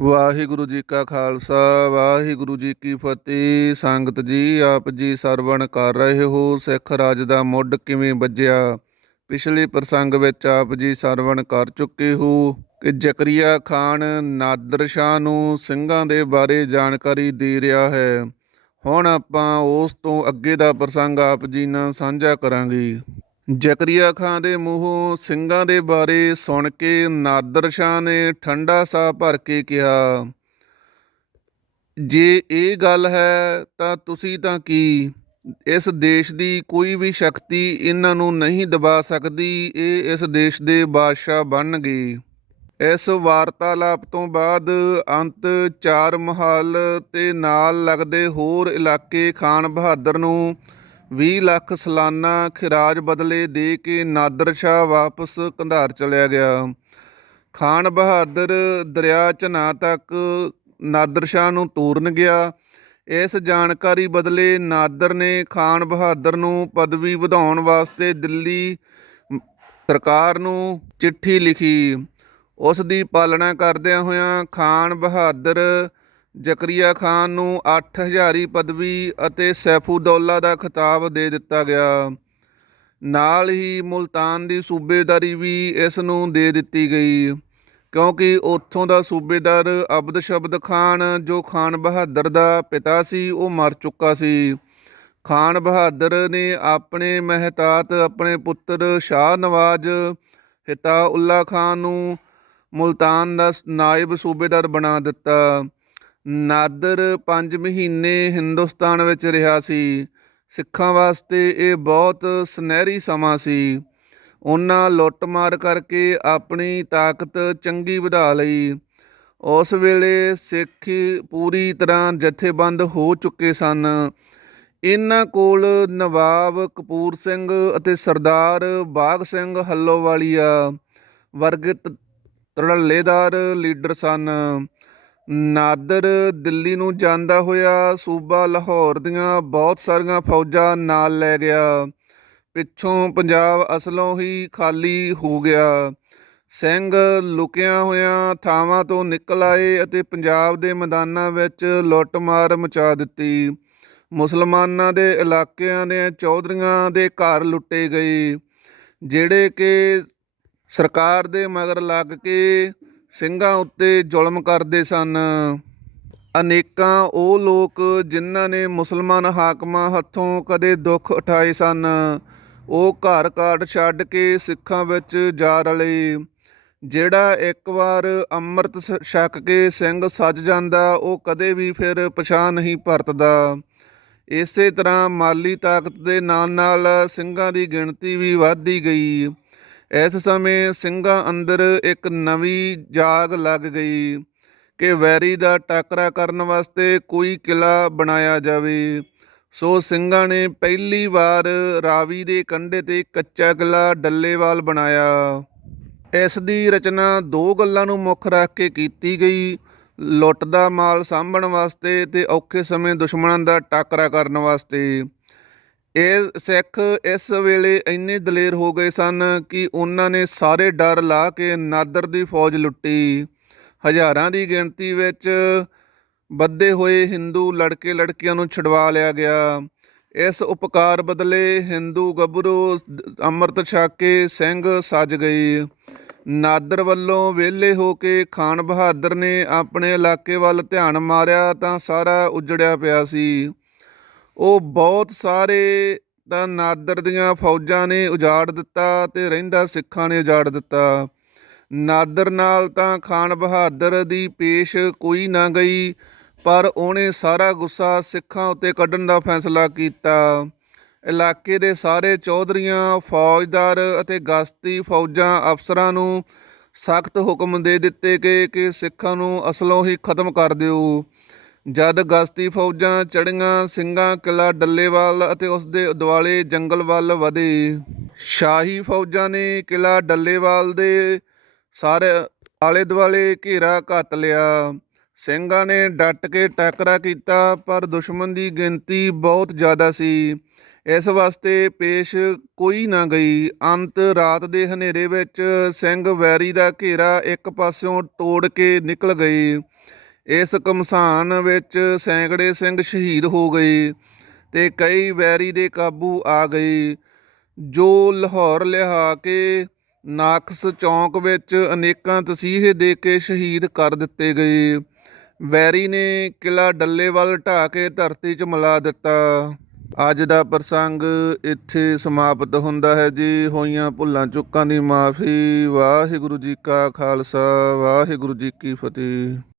ਵਾਹਿਗੁਰੂ ਜੀ ਕਾ ਖਾਲਸਾ, ਵਾਹਿਗੁਰੂ ਜੀ ਕੀ ਫਤਿਹ। ਸੰਗਤ ਜੀ, ਆਪ ਜੀ ਸਰਵਣ ਕਰ ਰਹੇ ਹੋ, ਸਿੱਖ ਰਾਜ ਦਾ ਮੁੱਢ ਕਿਵੇਂ ਵੱਜਿਆ? ਪਿਛਲੇ ਪ੍ਰਸੰਗ ਵਿੱਚ ਆਪ ਜੀ ਸਰਵਣ ਕਰ ਚੁੱਕੇ ਹੋ ਕਿ ਜ਼ਕਰੀਆ ਖਾਨ ਨਾਦਰ ਸ਼ਾਹ ਨੂੰ ਸਿੰਘਾਂ ਦੇ ਬਾਰੇ ਜਾਣਕਾਰੀ ਦੇ ਰਿਹਾ ਹੈ। ਹੁਣ ਆਪਾਂ ਉਸ ਤੋਂ ਅੱਗੇ ਦਾ ਪ੍ਰਸੰਗ ਆਪ ਜੀ ਨਾਲ ਸਾਂਝਾ ਕਰਾਂਗੇ। ਜ਼ਕਰੀਆ ਖਾਨ ਦੇ ਮੂੰਹੋਂ ਸਿੰਘਾਂ ਦੇ ਬਾਰੇ ਸੁਣ ਕੇ ਨਾਦਰ ਸ਼ਾਹ ਨੇ ਠੰਡਾ ਸਾਹ ਭਰ ਕੇ ਕਿਹਾ, ਜੇ ਇਹ ਗੱਲ ਹੈ ਤਾਂ ਤੁਸੀਂ ਤਾਂ ਕੀ ਇਸ ਦੇਸ਼ ਦੀ ਕੋਈ ਵੀ ਸ਼ਕਤੀ ਇਹਨਾਂ ਨੂੰ ਨਹੀਂ ਦਬਾ ਸਕਦੀ, ਇਹ ਇਸ ਦੇਸ਼ ਦੇ ਬਾਦਸ਼ਾਹ ਬਣਨਗੇ। ਇਸ ਵਾਰਤਾਲਾਪ ਤੋਂ ਬਾਅਦ ਅੰਤ ਚਾਰ ਮਹੱਲ ਤੇ ਨਾਲ ਲੱਗਦੇ ਹੋਰ ਇਲਾਕੇ ਖਾਨ ਬਹਾਦਰ ਨੂੰ 20 ਲੱਖ ਸਾਲਾਨਾ ਖਿਰਾਜ ਬਦਲੇ ਦੇ ਕੇ ਨਾਦਰ ਸ਼ਾਹ ਵਾਪਸ ਕੰਧਾਰ ਚਲਿਆ ਗਿਆ। ਖਾਨ ਬਹਾਦਰ ਦਰਿਆ ਚਨਾ ਤੱਕ ਨਾਦਰ ਸ਼ਾਹ ਨੂੰ ਤੋਰਨ ਗਿਆ। ਇਸ ਜਾਣਕਾਰੀ ਬਦਲੇ ਨਾਦਰ ਨੇ ਖਾਨ ਬਹਾਦਰ ਨੂੰ ਪਦਵੀ ਵਧਾਉਣ ਵਾਸਤੇ ਦਿੱਲੀ ਸਰਕਾਰ ਨੂੰ ਚਿੱਠੀ ਲਿਖੀ। ਉਸ ਦੀ ਪਾਲਣਾ ਕਰਦਿਆਂ ਹੋਇਆਂ ਖਾਨ ਬਹਾਦਰ ਜ਼ਕਰੀਆ ਖਾਨ ਨੂੰ 8000 ਪਦਵੀ ਅਤੇ ਸੈਫੂਦੌਲਾ ਦਾ ਖਿਤਾਬ ਦੇ ਦਿੱਤਾ ਗਿਆ। ਨਾਲ ਹੀ ਮੁਲਤਾਨ ਦੀ ਸੂਬੇਦਾਰੀ ਵੀ ਇਸ ਨੂੰ ਦੇ ਦਿੱਤੀ ਗਈ, ਕਿਉਂਕਿ ਉੱਥੋਂ ਦਾ ਸੂਬੇਦਾਰ ਅਬਦ ਸ਼ਬਦ ਖਾਨ, ਜੋ ਖਾਨ ਬਹਾਦਰ ਦਾ ਪਿਤਾ ਸੀ, ਉਹ ਮਰ ਚੁੱਕਾ ਸੀ। ਖਾਨ ਬਹਾਦਰ ਨੇ ਆਪਣੇ ਮਹਿਤਾਤ, ਆਪਣੇ ਪੁੱਤਰ ਸ਼ਾਹ ਨਵਾਜ਼ ਹਿਤਾ ਖਾਨ ਨੂੰ ਮੁਲਤਾਨ ਦਾ ਨਾਇਬ ਸੂਬੇਦਾਰ ਬਣਾ ਦਿੱਤਾ। ਨਾਦਰ 5 ਮਹੀਨੇ ਹਿੰਦੁਸਤਾਨ ਵਿੱਚ ਰਿਹਾ ਸੀ। ਸਿੱਖਾਂ ਵਾਸਤੇ ਇਹ ਬਹੁਤ ਸੁਨਹਿਰੀ ਸਮਾਂ ਸੀ। ਉਹਨਾਂ ਲੁੱਟਮਾਰ ਕਰਕੇ ਆਪਣੀ ਤਾਕਤ ਚੰਗੀ ਵਧਾ ਲਈ। ਉਸ ਵੇਲੇ ਸਿੱਖ ਪੂਰੀ ਤਰ੍ਹਾਂ ਜਥੇਬੰਦ ਹੋ ਚੁੱਕੇ ਸਨ। ਇਹਨਾਂ ਕੋਲ ਨਵਾਬ ਕਪੂਰ ਸਿੰਘ ਅਤੇ ਸਰਦਾਰ ਬਾਗ ਸਿੰਘ ਹੱਲੋਵਾਲੀਆ ਵਰਗੇ ਤ- ਧੜੱਲੇਦਾਰ ਲੀਡਰ ਸਨ। ਨਾਦਰ ਦਿੱਲੀ ਨੂੰ ਜਾਂਦਾ ਹੋਇਆ ਸੂਬਾ ਲਾਹੌਰ ਦੀਆਂ ਬਹੁਤ ਸਾਰੀਆਂ ਫੌਜਾਂ ਨਾਲ ਲੈ ਗਿਆ। ਪਿੱਛੋਂ ਪੰਜਾਬ ਅਸਲੋਂ ਹੀ ਖਾਲੀ ਹੋ ਗਿਆ। ਸਿੰਘ ਲੁਕਿਆ ਹੋਇਆਂ ਥਾਵਾਂ ਤੋਂ ਨਿਕਲ ਆਏ ਅਤੇ ਪੰਜਾਬ ਦੇ ਮੈਦਾਨਾਂ ਵਿੱਚ ਲੁੱਟਮਾਰ ਮਚਾ ਦਿੱਤੀ। ਮੁਸਲਮਾਨਾਂ ਦੇ ਇਲਾਕਿਆਂ ਦੇ ਚੌਧਰੀਆਂ ਦੇ ਘਰ ਲੁੱਟੇ ਗਏ, ਜਿਹੜੇ ਕਿ ਸਰਕਾਰ ਦੇ ਮਗਰ ਲੱਗ ਕੇ ਸਿੰਘਾਂ ਉੱਤੇ ਜ਼ੁਲਮ ਕਰਦੇ ਸਨ। ਅਨੇਕਾਂ ਉਹ ਲੋਕ ਜਿਨ੍ਹਾਂ ਨੇ ਮੁਸਲਮਾਨ ਹਾਕਮਾਂ ਹੱਥੋਂ ਕਦੇ ਦੁੱਖ ਉਠਾਏ ਸਨ। ਉਹ ਘਰ ਕਾਟ ਛੱਡ ਕੇ ਸਿੱਖਾਂ ਵਿੱਚ ਜਾ ਰਲੇ। ਜਿਹੜਾ ਇੱਕ ਵਾਰ ਅੰਮ੍ਰਿਤ ਸ- ਛਕ ਕੇ ਸਿੰਘ ਸੱਜ ਜਾਂਦਾ, ਉਹ ਕਦੇ ਵੀ ਫਿਰ ਪਛਾਣ ਨਹੀਂ ਪਰਤਦਾ। ਇਸੇ ਤਰ੍ਹਾਂ ਮਾਲੀ ਤਾਕਤ ਦੇ ਨਾਲ ਨਾਲ ਸਿੰਘਾਂ ਦੀ ਗਿਣਤੀ ਵੀ ਵਧਦੀ ਗਈ। ਇਸ ਸਮੇਂ ਸਿੰਘਾਂ ਅੰਦਰ ਇੱਕ ਨਵੀਂ ਜਾਗ ਲੱਗ ਗਈ ਕਿ ਵੈਰੀ ਦਾ ਟਾਕਰਾ ਕਰਨ ਵਾਸਤੇ ਕੋਈ ਕਿਲਾ ਬਣਾਇਆ ਜਾਵੇ। ਸੋ ਸਿੰਘਾਂ ਨੇ ਪਹਿਲੀ ਵਾਰ ਰਾਵੀ ਦੇ ਕੰਢੇ ਤੇ ਕੱਚਾ ਕਿਲਾ ਡੱਲੇਵਾਲ ਬਣਾਇਆ। ਇਸ ਦੀ ਰਚਨਾ ਦੋ ਗੱਲਾਂ ਨੂੰ ਮੁੱਖ ਰੱਖ ਕੇ ਕੀਤੀ ਗਈ। ਲੁੱਟ ਦਾ ਮਾਲ ਸਾਂਭਣ ਵਾਸਤੇ ਤੇ ਔਖੇ ਸਮੇਂ ਦੁਸ਼ਮਣਾਂ ਦਾ ਟਾਕਰਾ ਕਰਨ ਵਾਸਤੇ। ਇਹ ਸਿੱਖ ਇਸ ਵੇਲੇ ਇੰਨੇ ਦਲੇਰ ਹੋ ਗਏ ਸਨ ਕਿ ਉਹਨਾਂ ਨੇ ਸਾਰੇ ਡਰ ਲਾ ਕੇ ਨਾਦਰ ਦੀ ਫੌਜ ਲੁੱਟੀ। ਹਜ਼ਾਰਾਂ ਦੀ ਗਿਣਤੀ ਵਿੱਚ ਬੱਧੇ ਹੋਏ ਹਿੰਦੂ ਲੜਕੇ ਲੜਕੀਆਂ ਨੂੰ ਛਡਵਾ ਲਿਆ ਗਿਆ। ਇਸ ਉਪਕਾਰ ਬਦਲੇ ਹਿੰਦੂ ਗੱਭਰੂ ਅੰਮ੍ਰਿਤ ਛਕ ਕੇ ਸਿੰਘ ਸੱਜ ਗਏ। ਨਾਦਰ ਵੱਲੋਂ ਵਿਹਲੇ ਹੋ ਕੇ ਖਾਨ ਬਹਾਦਰ ਨੇ ਆਪਣੇ ਇਲਾਕੇ ਵੱਲ ਧਿਆਨ ਮਾਰਿਆ ਤਾਂ ਸਾਰਾ ਉਜੜਿਆ ਪਿਆ ਸੀ। ਉਹ ਬਹੁਤ ਸਾਰੇ ਤਾਂ ਨਾਦਰ ਦੀਆਂ ਫੌਜਾਂ ਨੇ ਉਜਾੜ ਦਿੱਤਾ ਤੇ ਰਹਿੰਦਾ ਸਿੱਖਾਂ ਨੇ ਉਜਾੜ ਦਿੱਤਾ। ਨਾਦਰ ਨਾਲ ਤਾਂ ਖਾਨ ਬਹਾਦਰ ਦੀ ਪੇਸ਼ ਕੋਈ ਨਾ ਗਈ, ਪਰ ਉਹਨੇ ਸਾਰਾ ਗੁੱਸਾ ਸਿੱਖਾਂ ਉੱਤੇ ਕੱਢਣ ਦਾ ਫੈਸਲਾ ਕੀਤਾ। ਇਲਾਕੇ ਦੇ ਸਾਰੇ ਚੌਧਰੀਆਂ, ਫੌਜਦਾਰ ਅਤੇ ਗਸ਼ਤੀ ਫੌਜਾਂ ਅਫਸਰਾਂ ਨੂੰ ਸਖਤ ਹੁਕਮ ਦੇ ਦਿੱਤੇ ਗਏ ਕਿ ਸਿੱਖਾਂ ਨੂੰ ਅਸਲੋਂ ਹੀ ਖਤਮ ਕਰ ਦਿਓ। ਜਦ ਗਸ਼ਤੀ ਫੌਜਾਂ ਚੜੀਆਂ ਸਿੰਘਾਂ ਕਿਲਾ ਡੱਲੇਵਾਲ ਅਤੇ ਉਸ ਦੇ ਦੁਆਲੇ ਜੰਗਲ ਵੱਲ ਵਧੇ। ਸ਼ਾਹੀ ਫੌਜਾਂ ਨੇ ਕਿਲਾ ਡੱਲੇਵਾਲ ਦੇ ਸਾਰੇ ਆਲੇ ਦੁਆਲੇ ਘੇਰਾ ਘੱਤ ਲਿਆ। ਸਿੰਘਾਂ ਨੇ ਡਟ ਕੇ ਟਾਕਰਾ ਕੀਤਾ, ਪਰ ਦੁਸ਼ਮਣ ਦੀ ਗਿਣਤੀ ਬਹੁਤ ਜ਼ਿਆਦਾ ਸੀ। ਇਸ ਵਾਸਤੇ ਪੇਸ਼ ਕੋਈ ਨਾ ਗਈ। ਅੰਤ ਰਾਤ ਦੇ ਹਨੇਰੇ ਵਿੱਚ ਸਿੰਘ ਵੈਰੀ ਦਾ ਘੇਰਾ ਇੱਕ ਪਾਸਿਓਂ ਤੋੜ ਕੇ ਨਿਕਲ ਗਏ। ਇਸ ਕਮਸਾਨ ਵਿੱਚ ਸੈਂਕੜੇ ਸਿੰਘ ਸ਼ਹੀਦ ਹੋ ਗਏ ਤੇ ਕਈ ਵੈਰੀ ਦੇ ਕਾਬੂ ਆ ਗਏ। ਜੋ ਲਾਹੌਰ ਲਿਆ ਕੇ ਨਾਕਸ ਚੌਂਕ ਵਿੱਚ ਅਨੇਕਾਂ ਤਸੀਹੇ ਦੇ ਕੇ ਸ਼ਹੀਦ ਕਰ ਦਿੱਤੇ ਗਏ। ਵੈਰੀ ਨੇ ਕਿਲਾ ਡੱਲੇਵਾਲ ਢਾਹ ਕੇ ਧਰਤੀ 'ਚ ਮਿਲਾ ਦਿੱਤਾ। ਅੱਜ ਦਾ ਪ੍ਰਸੰਗ ਇੱਥੇ ਸਮਾਪਤ ਹੁੰਦਾ ਹੈ ਜੀ। ਹੋਈਆਂ ਭੁੱਲਾਂ ਚੁੱਕਾਂ ਦੀ ਮਾਫੀ। ਵਾਹਿਗੁਰੂ ਜੀ ਕਾ ਖਾਲਸਾ। ਵਾਹਿਗੁਰੂ ਜੀ ਕੀ ਫਤਿਹ।